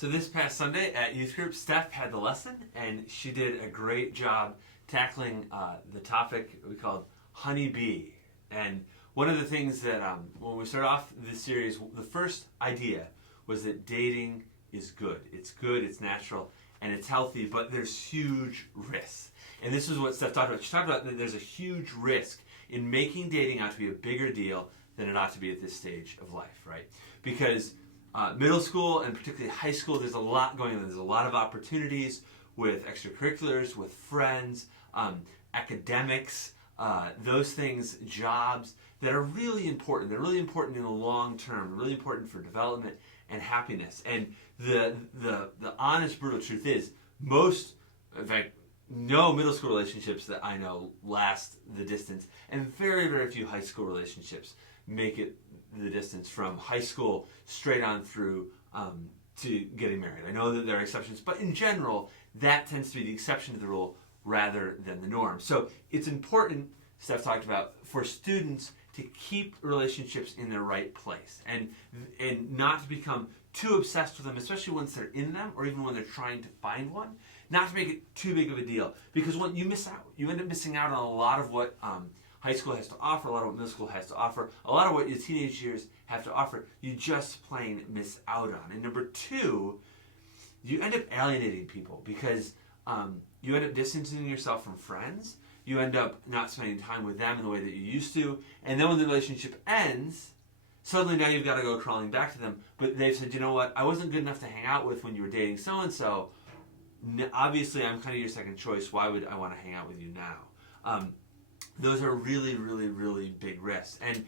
So this past Sunday at youth group, Steph had the lesson, and she did a great job tackling the topic we called honeybee. And one of the things that when we started off this series, the first idea was that dating is good. It's good, it's natural, and it's healthy, but there's huge risks. And this is what Steph talked about. She talked about that there's a huge risk in making dating out to be a bigger deal than it ought to be at this stage of life, right? Because middle school and particularly high school, there's a lot going on. There's a lot of opportunities with extracurriculars, with friends, academics, those things, jobs that are really important. They're really important in the long term, really important for development and happiness. And the honest, brutal truth is most, in fact, no middle school relationships that I know last the distance, and very, very few high school relationships make it the distance from high school straight on through to getting married. I know that there are exceptions, but in general, that tends to be the exception to the rule rather than the norm. So it's important, Steph talked about, for students to keep relationships in their right place and not to become too obsessed with them, especially once they're in them or even when they're trying to find one, not to make it too big of a deal. Because when you miss out, you end up missing out on a lot of what high school has to offer, a lot of what middle school has to offer, a lot of what your teenage years have to offer, you just plain miss out on. And number two, you end up alienating people because you end up distancing yourself from friends. You end up not spending time with them in the way that you used to. And then when the relationship ends, suddenly now you've got to go crawling back to them. But they've said, you know what, I wasn't good enough to hang out with when you were dating so-and-so. Obviously, I'm kind of your second choice. Why would I want to hang out with you now? Those are really, really, really big risks. And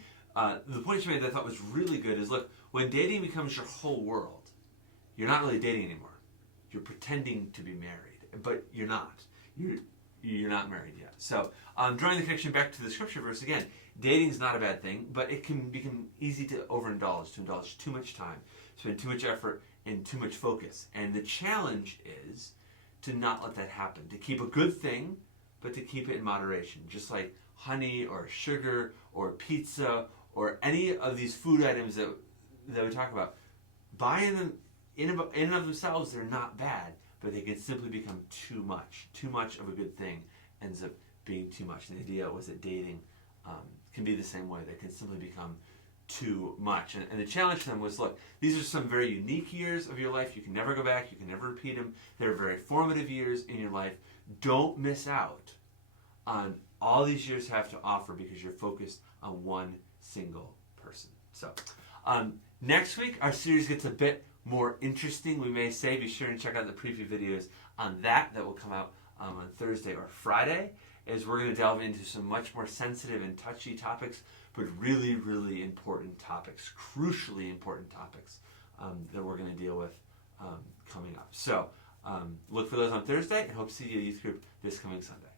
the point you made that I thought was really good is, look, when dating becomes your whole world, you're not really dating anymore. You're pretending to be married, but you're not. You're not married yet. So drawing the connection back to the scripture verse again, dating is not a bad thing, but it can become easy to overindulge, to indulge too much time, spend too much effort and too much focus. And the challenge is to not let that happen, to keep a good thing, but to keep it in moderation. Just like honey or sugar or pizza or any of these food items that we talk about, buying them in and of themselves, they're not bad, but they can simply become too much. Too much of a good thing ends up being too much. And the idea was that dating can be the same way. They can simply become too much. And the challenge for them was, look, these are some very unique years of your life. You can never go back. You can never repeat them. They're very formative years in your life. Don't miss out on all these years have to offer because you're focused on one single person. So next week, our series gets a bit more interesting, we may say. Be sure and check out the preview videos on that will come out on Thursday or Friday, as we're going to delve into some much more sensitive and touchy topics, but really, really important topics, crucially important topics that we're going to deal with coming up. So look for those on Thursday, and hope to see you at youth group this coming Sunday.